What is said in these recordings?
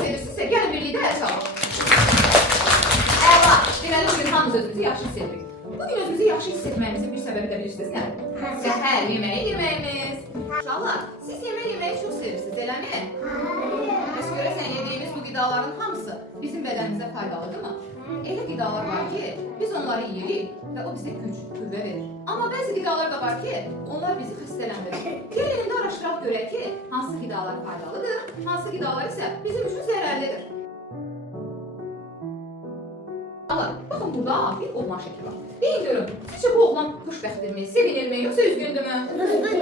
sevirsinizsə, gəlin birlikdə əl çalaq. Əla, deməli bugün hamımız özümüzü yaxşı hiss edirik. Bugün özümüzü yaxşı hiss etməyimizin bir səbəbi də bilirsiniz nədir? Səhər yeməyi yeməyimiz. Uşaqlar, siz yemək yeməyi çox sevirsiniz, eləmi? Bəs görəsən yediyimiz bu qidaların hamısı bizim bədənimizə faydalıdırmı? Elə qidalar var ki, biz onları yeyirik və o bizə güc, qüvvə verir. Amma bəzi qidalar da var ki, onlar bizi xəstələndirir. Gəlin indi araşdıraq görək ki, hansı qidalar faydalıdır, hansı qidalar isə bizim üçün zərərlidir. Baxın, burada bir oğlan şəkli var. Deyin görün, sizcə bu oğlan xoşbəxtdirmi, sevinirmi, yoxsa üzgündürmü?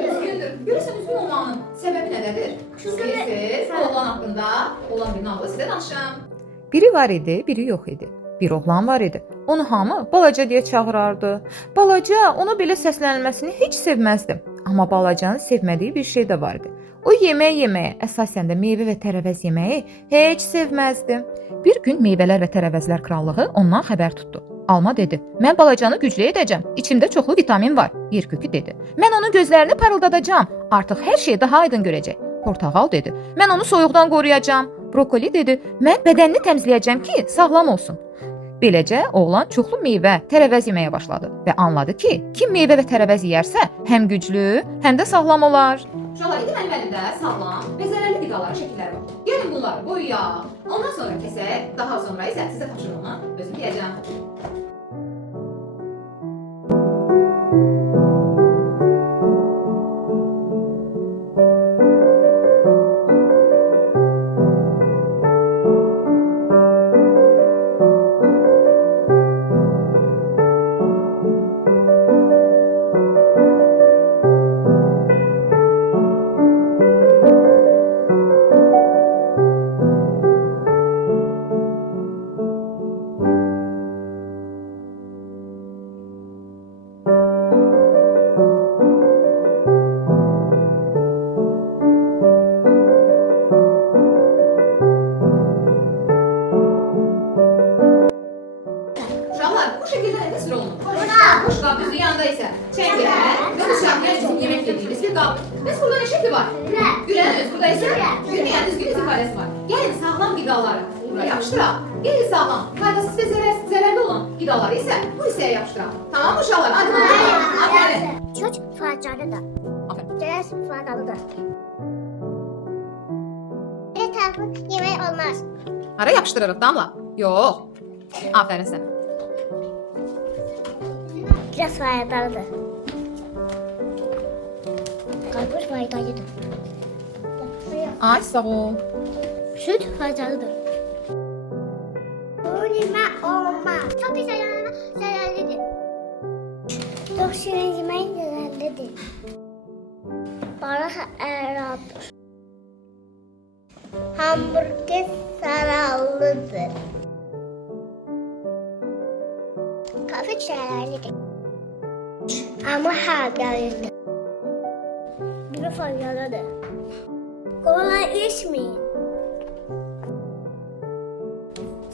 Üzgündür. Görürsən, üzgün olmanın səbəbi nədədir? İstəyirsiniz, bu oğlan haqqında olan bir nağılı sizə danışım. Biri var idi, biri yox idi. Bir oğlan var idi. Onu hamı balaca deyə çağırardı. Balaca ona belə səslənilməsini heç sevməzdi. Amma balacanın sevmədiyi bir şey də var idi. O yeməyə, əsasən də meyvə və tərəvəz yeməyi heç sevməzdi. Bir gün meyvələr və tərəvəzlər krallığı ondan xəbər tutdu. Alma dedi: "Mən balacanı güclü edəcəm. İçimdə çoxlu vitamin var." Yerkökü dedi: "Mən onun gözlərini parıldadacağam. Artıq hər şey daha aydın görəcək." Portağal dedi: "Mən onu soyuqdan qoruyacağam." Brokoli dedi: "Mən bədənini təmizləyəcəm ki, sağlam olsun." Beləcə, oğlan çoxlu meyvə, tərəvəz yeməyə başladı və anladı ki, kim meyvə və tərəvəz yeyərsə, həm güclü, həm də sağlam olar. Uşaqlar, indi mənim əlimdə sağlam və zərərli qidaların şəkilləri var. Gəlin bunları boyayaq, ondan sonra kəsək, daha sonra isə sizə tapşırığını özüm deyəcəm. Kuşlar düzün yanında isə çəngəl və bıçaqlar bizim yemək yediğimiz bir qab. Bəs burada nə şəkli var? Gülən öz, burada isə gülməyən üzgün ifadəsi var. Gəlin sağlam qidaları buraya yapışdıraq. Qeyri sağlam, faydasız və zərərli olan qidaları isə bu hissəyə yapışdıraq. Tamam mı uşaqlar? Hadi bakalım. Aferin. Çok faydalıdır. Aferin. Biraz faydalıdır. Bir tarafı yemek olmaz. Hara yapışdırırıq Damla? Yox. Aferin sən. Biraz faydalıdır. Karpuz faydalıdır. Ay sağ ol. Süt faydalıdır. Bu yemek olmaz. Çok güzel ama zararlıdır. Çok şirin yemek zararlıdır. Balık Arap'tır. Hamburger zararlıdır. Kahve zararlıdır. Ama faydalıdır. Bir faydalıdır. Kola içmeyin.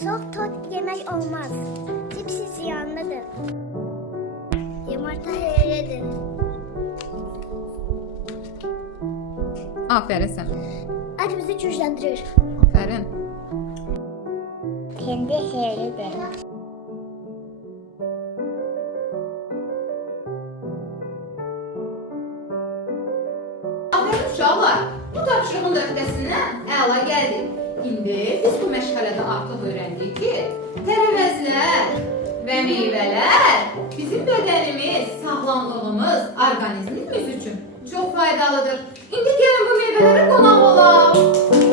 Çok tat yemek olmaz. Hepsi ziyanlıdır. Yumurta heylidir. Aferin sən. Aç bizi güçlendirir. Aferin. Kendi heylidir. Aferin uşaqlar. Bu tapşırığın da öhdəsindən əla gəldik. İndi biz bu məşğələdə artıq öyrəndik ki, tərəvəzlər və meyvələr bizim bədənimiz, sağlamlığımız, orqanizmimiz üçün çox faydalıdır. İndi gəlin bu meyvələrə qonaq olaq.